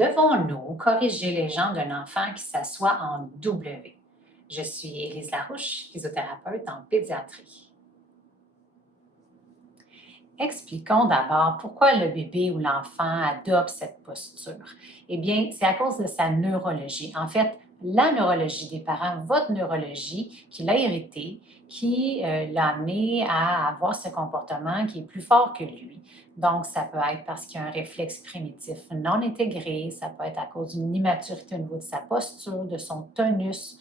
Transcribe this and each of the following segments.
Devons-nous corriger les jambes d'un enfant qui s'assoit en W? Je suis Élise Larouche, physiothérapeute en pédiatrie. Expliquons d'abord pourquoi le bébé ou l'enfant adopte cette posture. Eh bien, c'est à cause de sa neurologie. En fait, la neurologie des parents, votre neurologie qui l'a hérité, qui l'a amené à avoir ce comportement qui est plus fort que lui. Donc, ça peut être parce qu'il y a un réflexe primitif non intégré, ça peut être à cause d'une immaturité au niveau de sa posture, de son tonus,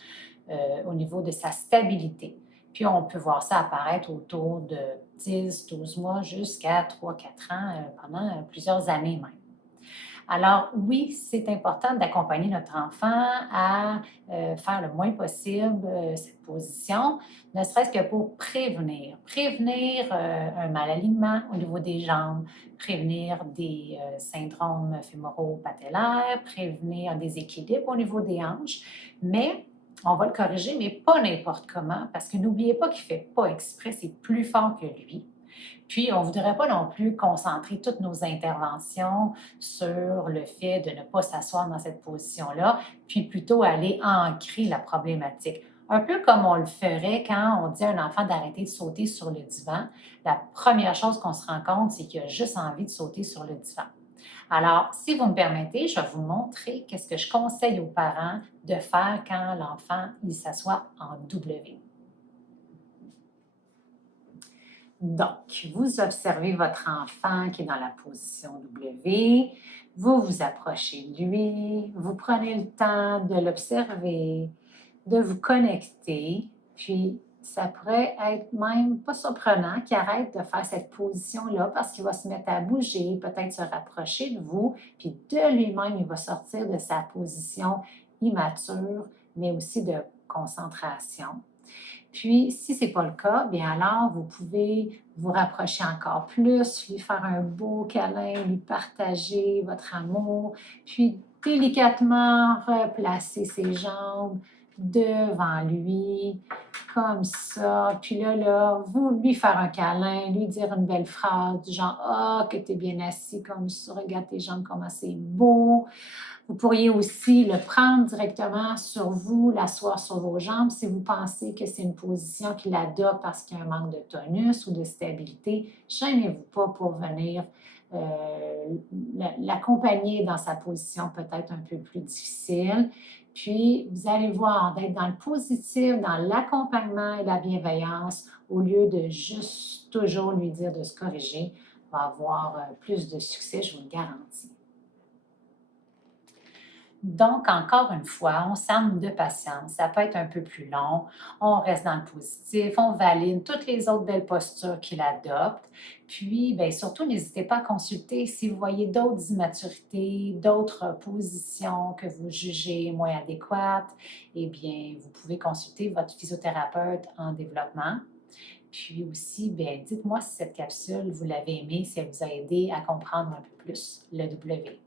au niveau de sa stabilité. Puis on peut voir ça apparaître autour de 10, 12 mois jusqu'à 3, 4 ans, pendant plusieurs années même. Alors oui, c'est important d'accompagner notre enfant à faire le moins possible cette position, ne serait-ce que pour prévenir. Prévenir un mal-alignement au niveau des jambes, prévenir des syndromes fémoro-patellaires, prévenir des équilibres au niveau des hanches, mais on va le corriger, mais pas n'importe comment, parce que n'oubliez pas qu'il ne fait pas exprès, c'est plus fort que lui. Puis, on ne voudrait pas non plus concentrer toutes nos interventions sur le fait de ne pas s'asseoir dans cette position-là, puis plutôt aller ancrer la problématique. Un peu comme on le ferait quand on dit à un enfant d'arrêter de sauter sur le divan. La première chose qu'on se rend compte, c'est qu'il a juste envie de sauter sur le divan. Alors, si vous me permettez, je vais vous montrer qu'est-ce que je conseille aux parents de faire quand l'enfant il s'assoit en W. Donc, vous observez votre enfant qui est dans la position W, vous vous approchez de lui, vous prenez le temps de l'observer, de vous connecter, puis ça pourrait être même pas surprenant qu'il arrête de faire cette position-là parce qu'il va se mettre à bouger, peut-être se rapprocher de vous, puis de lui-même, il va sortir de sa position immature, mais aussi de concentration. Puis, si ce n'est pas le cas, bien alors, vous pouvez vous rapprocher encore plus, lui faire un beau câlin, lui partager votre amour, puis délicatement replacer ses jambes devant lui, comme ça. Puis là, vous lui faire un câlin, lui dire une belle phrase du genre «Ah, que tu es bien assis comme ça, regarde tes jambes, comment c'est beau». Vous pourriez aussi le prendre directement sur vous, l'asseoir sur vos jambes si vous pensez que c'est une position qu'il adopte parce qu'il y a un manque de tonus ou de stabilité. Gênez-vous pas pour venir l'accompagner dans sa position peut-être un peu plus difficile. Puis, vous allez voir d'être dans le positif, dans l'accompagnement et la bienveillance, au lieu de juste toujours lui dire de se corriger, va avoir plus de succès, je vous le garantis. Donc, encore une fois, on s'arme de patience. Ça peut être un peu plus long. On reste dans le positif, on valide toutes les autres belles postures qu'il adopte. Puis, bien, surtout, n'hésitez pas à consulter si vous voyez d'autres immaturités, d'autres positions que vous jugez moins adéquates. Eh bien, vous pouvez consulter votre physiothérapeute en développement. Puis aussi, bien, dites-moi si cette capsule, vous l'avez aimée, si elle vous a aidé à comprendre un peu plus le W.